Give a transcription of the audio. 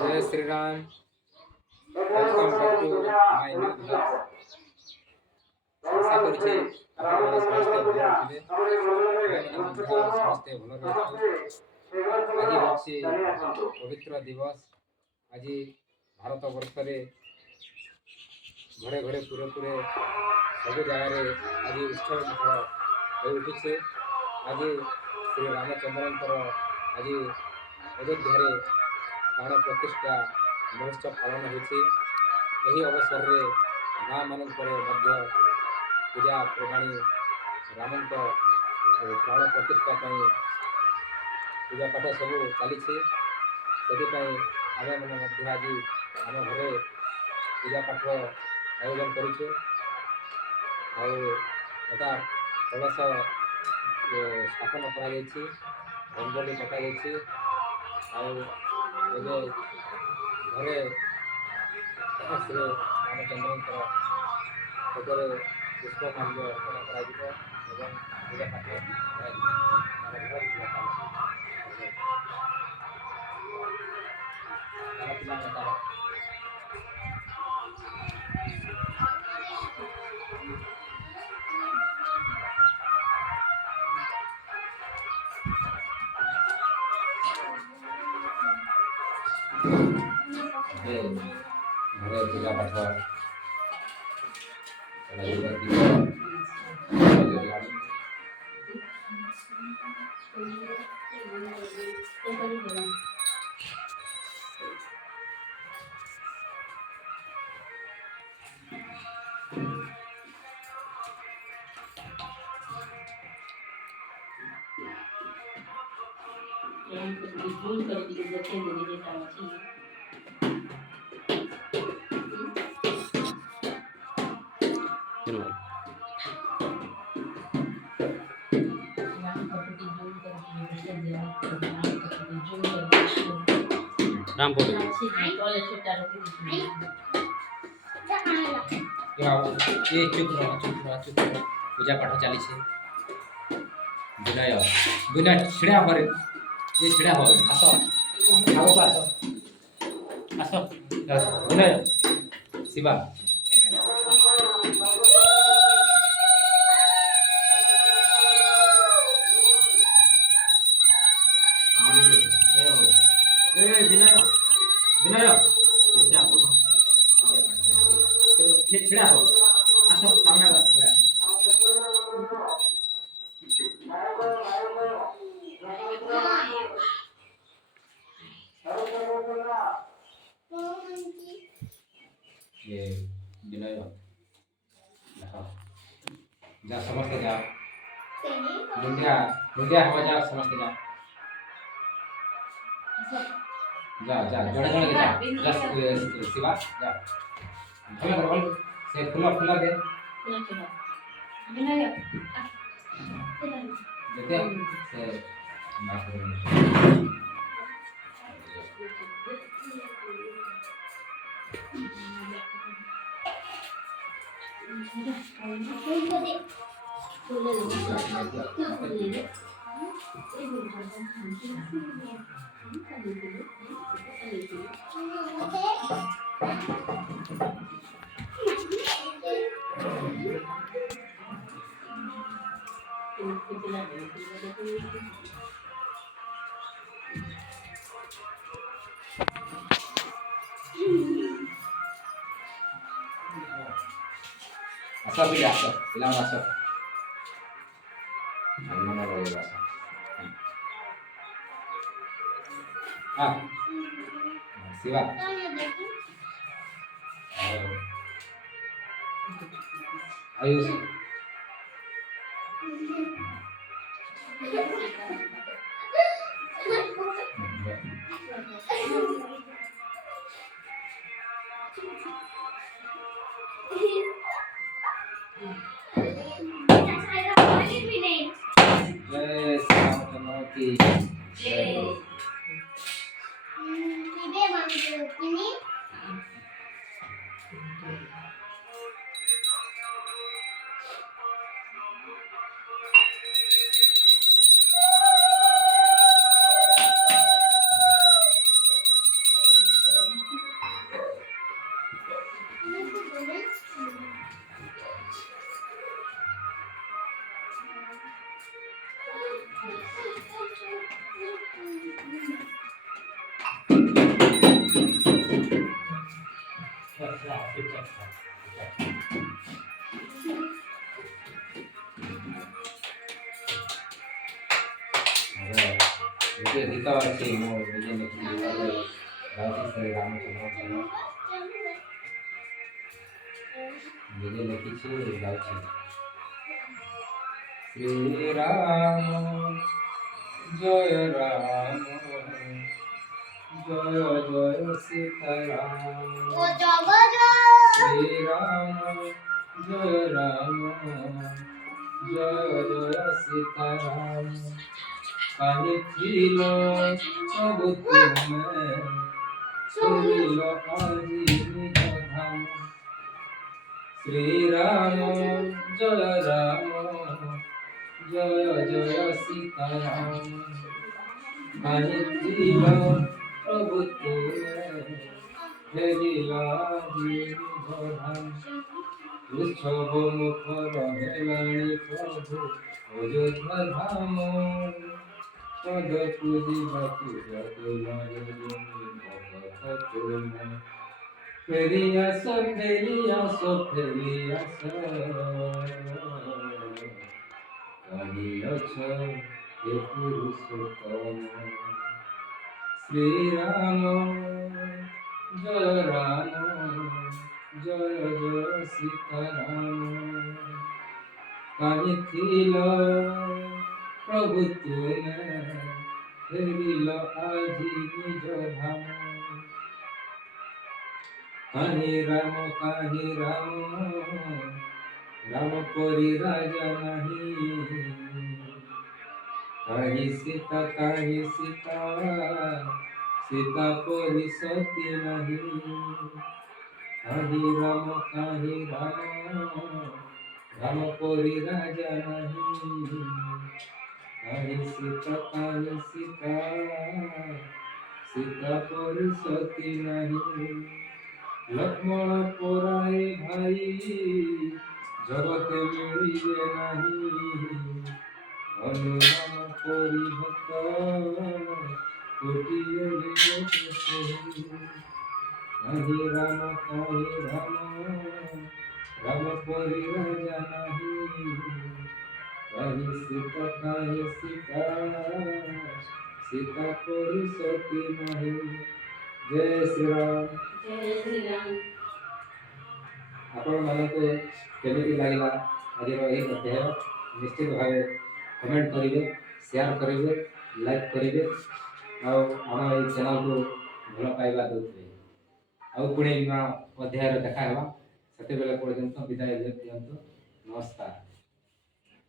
जय Shri Ram. Welcome back to my new blog. आशा करुचे आपने समस्ते भल रखिए। समस्ते भल रही। आज हूँ पवित्र दिवस। आज भारत वर्ष घरे घरे पूरे पूरे सब जगार आज उत्सव मुखर हो उठुचे। आज श्री रामचंद्र आज अयोध्या प्राण प्रतिष्ठा महोत्सव पालन होती। अवसर में गाँ मानक पूजा प्रणाणी राम प्राण प्रतिष्ठा पूजा पाठ सब चली। से आम मैंने आज आम घर पूजा पाठ आयोजन करुचु। आटा कलश स्थापन कर रंगोली पकाई घरे श्री रामचंद्र पदरे पुष्पमाल्य अर्पण कर पूजा पाठ घरे पूजा पाठ राम फोटो ये चुप रहो पूजा पाठ चली। विनय विनय छिड़ा पर ये छिड़ा हो आस आगो आस आस विनय शिवा विनय विनय छिड़ा हो आस सामने ये विनय जा समस्त जा मुंडिया मुंडिया हो जा समस्त जा जा जा जड़े जड़े जा शिवा जा भले बोल से फुला दे विनय देते से asal pilih asal bilang asal mana boleh asal siapa ayo ନିଜେ ଗୀତ ଅଛି ମୁଁ ନିଜେ ଲେଖିକି ଗାଉଛି ଶ୍ରୀ ରାମଚନ୍ଦ୍ର ନିଜେ ଲେଖିଛି ଗାଉଛି। ଶ୍ରୀରାମ ଜୟ ରାମ ଜୟ ଜୟ ସୀତାରାମ ଶ୍ରୀରାମ ଜୟ ରାମ ଜୟ ଜୟ ସୀତାରାମ काहे खिलो सब तुमे सुरिलो आजी निज धाम श्री राम जय जय सीताराम काहे खिलो सब तुमे फेरिलो आजी निज धाम उत्सव मुखर हेलाणी प्रभु अयोध्या धाम पद पूजिबाकु फेरी आस कहीं अछ हे पुरुषोत्तम श्री राम जय जय सीताराम कहीं थिल प्रभु तुमे फेरिल आजी निज धाम कहीं राम राम परी राजा नहीं कहीं सीता सीता परी सती नहीं कहीं राम राम परी राजा नहीं कहीं सीता सीता परी सती नहीं लक्ष्मण पराए भाई जगत मिलिए नहीं हनुमान परी भक्त कोटिए कहीं राम राम परी राजा नहीं कहीं सीता सीता परी सती नहीं। जय श्री राम। आपण मानक केमिति लागला आज अध्याय निश्चित भाव कमेंट करेंगे शेयर करेंगे लाइक करेंगे आम ये चैनल को भल पाइबा दे आउ पुणी अध्याय देखा से पर्यंत विदाय दिंतु। नमस्कार।